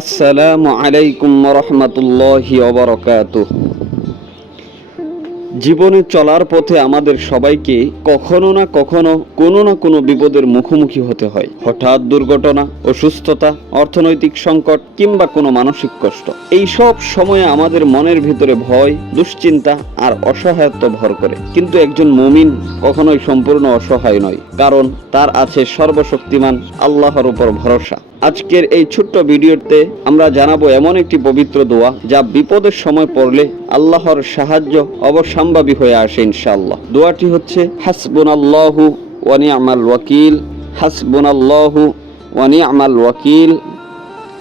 আসসালামু আলাইকুম রহমতুল্লাহি ওবরকাতুহ জীবনে চলার পথে আমাদের সবাইকে কখনো না কখনো কোনো না কোনো বিপদের মুখোমুখি হতে হয়। হঠাৎ দুর্ঘটনা, অসুস্থতা, অর্থনৈতিক সংকট কিংবা কোনো মানসিক কষ্ট, এই সব সময়ে আমাদের মনের ভিতরে ভয়, দুশ্চিন্তা আর অসহায়ত্ব ভর করে। কিন্তু একজন মুমিন কখনোই সম্পূর্ণ অসহায় নয়, কারণ তার আছে সর্বশক্তিমান আল্লাহর উপর ভরসা। আজকের এই ছোট্ট ভিডিওতে আমরা জানাব এমন একটি পবিত্র দোয়া যা বিপদের সময় পড়লে আল্লাহর সাহায্য অবসম্ভাবী হয়ে আসে ইনশাআল্লাহ। দোয়াটি হচ্ছে, হাসবুনাল্লাহু ওয়া নি'মাল ওয়াকিল, হাসবুনাল্লাহু ওয়া নি'মাল ওয়াকিল,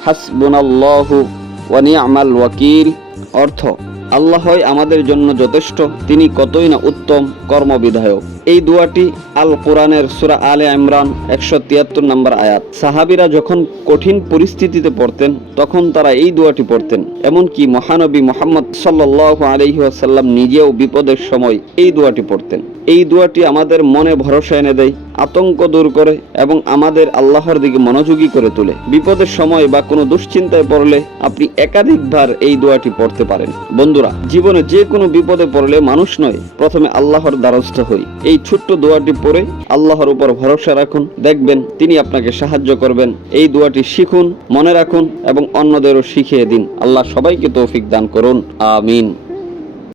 হাসবুনাল্লাহু ওয়ানি নি'মাল ওয়াকিল। অর্থ আল্লাহই আমাদের জন্য যথেষ্ট, তিনি কতই না উত্তম কর্মবিধায়ক। এই দুয়াটি আল কোরআনের সুরা আলে ইমরান একশো তিয়াত্তর নম্বর আয়াত। সাহাবিরা যখন কঠিন পরিস্থিতিতে পড়তেন, তখন তারা এই দুয়াটি পড়তেন, এমনকি মহানবী মোহাম্মদ সাল্লাহ আলহিহাসাল্লাম নিজেও বিপদের সময় এই দুয়াটি পড়তেন। এই দোয়াটি আমাদের মনে ভরসা এনে দেয়, আতঙ্ক দূর করে এবং আমাদের আল্লাহর দিকে মনোযোগী করে তোলে। বিপদের সময় বা কোনো দুশ্চিন্তায় পড়লে আপনি একাধিকবার এই দোয়াটি পড়তে পারেন। বন্ধুরা, জীবনে যে কোনো বিপদে পড়লে মানুষ নয়, প্রথমে আল্লাহর দ্বারস্থ হই। এই ছোট্ট দোয়াটি পড়ে আল্লাহর উপর ভরসা রাখুন, দেখবেন তিনি আপনাকে সাহায্য করবেন। এই দোয়াটি শিখুন, মনে রাখুন এবং অন্যদেরও শিখিয়ে দিন। আল্লাহ সবাইকে তৌফিক দান করুন। আমিন।